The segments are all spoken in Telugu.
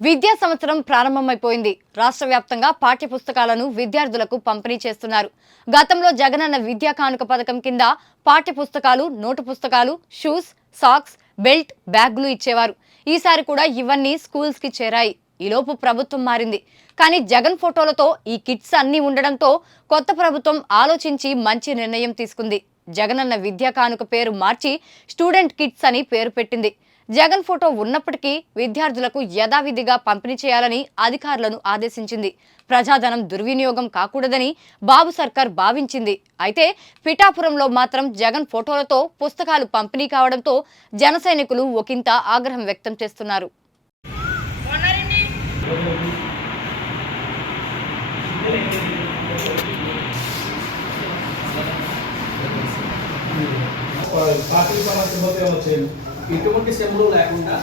విద్యా సంవత్సరం ప్రారంభమైపోయింది. రాష్ట్ర వ్యాప్తంగా పాఠ్య పుస్తకాలను విద్యార్థులకు పంపిణీ చేస్తున్నారు. గతంలో జగనన్న విద్యా కానుక పథకం కింద పాఠ్య పుస్తకాలు, నోటు పుస్తకాలు, షూస్, సాక్స్, బెల్ట్, బ్యాగులు ఇచ్చేవారు. ఈసారి కూడా ఇవన్నీ స్కూల్స్ కి చేరాయి. ఈలోపు ప్రభుత్వం మారింది. కానీ జగన్ ఫోటోలతో ఈ కిట్స్ అన్నీ ఉండడంతో కొత్త ప్రభుత్వం ఆలోచించి మంచి నిర్ణయం తీసుకుంది. జగనన్న విద్యా కానుక పేరు మార్చి స్టూడెంట్ కిట్స్ అని పేరు పెట్టింది. జగన్ ఫోటో ఉన్నప్పటికీ విద్యార్థులకు యథావిధిగా పంపిణీ చేయాలని అధికారులను ఆదేశించింది. ప్రజాధనం దుర్వినియోగం కాకూడదని బాబు సర్కార్ భావించింది. అయితే పిఠాపురంలో మాత్రం జగన్ ఫోటోలతో పుస్తకాలు పంపిణీ కావడంతో జన సైనికులు ఒకంత ఆగ్రహం వ్యక్తం చేస్తున్నారు. ఎటువంటి శ్రమలు లేకుండా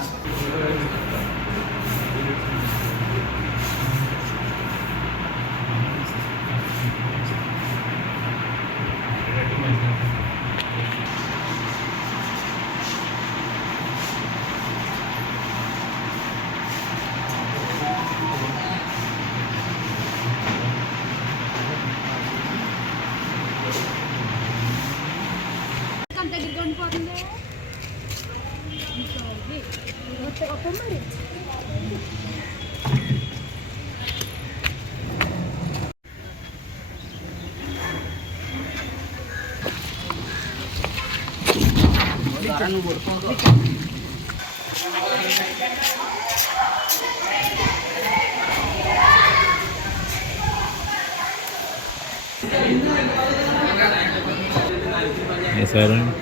Sekarang